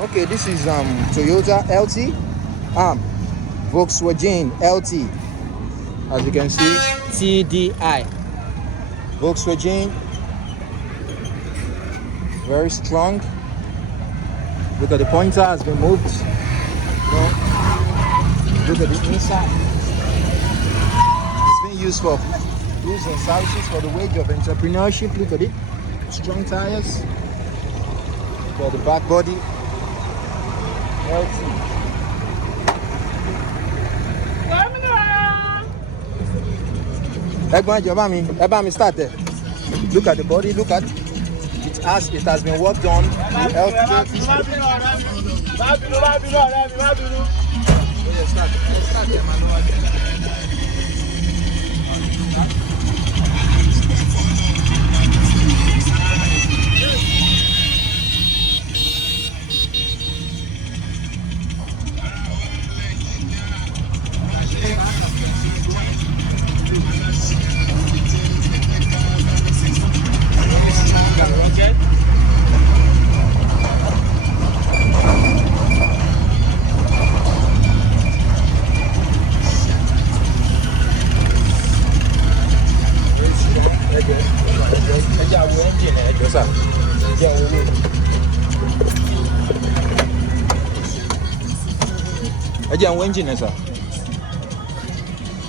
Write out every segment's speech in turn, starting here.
Okay, this is Toyota LT, Volkswagen LT. As you can see, TDI. Volkswagen, very strong. Look at the pointer has been moved. Look at the inside. It's been used for goods and services for the wage of entrepreneurship. Look at it. Strong tires. For the back body. LT. Start there. Look at the body. Look at it has been worked on.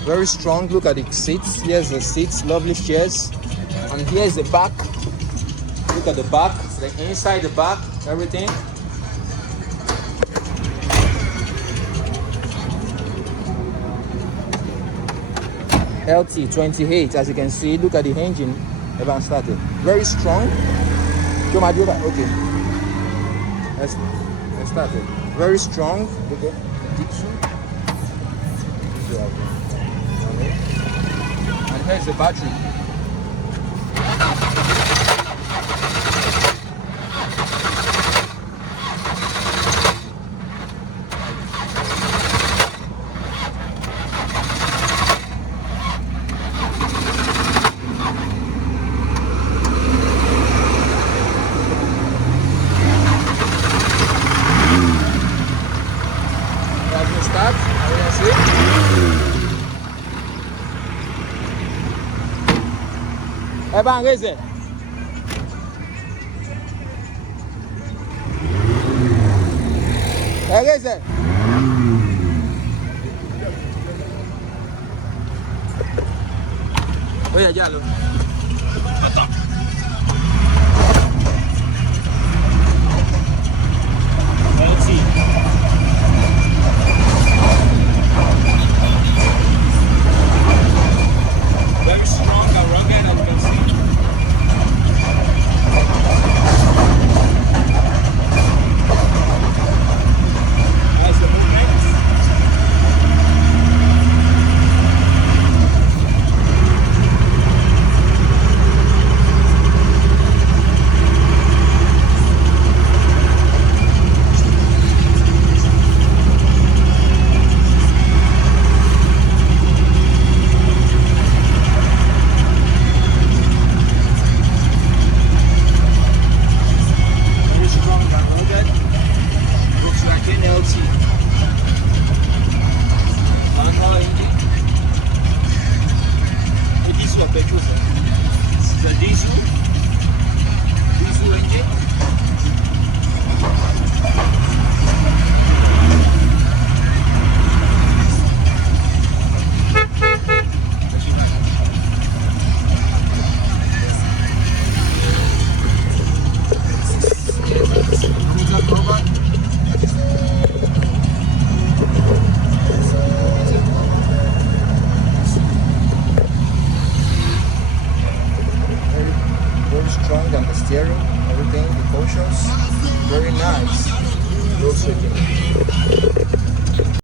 Very strong. Look at the seats. Here's the seats, lovely chairs, and here's the back. Look at the back, the inside, the back, everything. LT 28, as you can see. Look at the engine. Everyone started. Very strong. Okay. Let's start it. Very strong. Look at and here's the battery. Bang, is it? Is it? Oye, ya lo. Very strong and rugged, as you can see. Strong on the steering, everything, the cushions, very nice.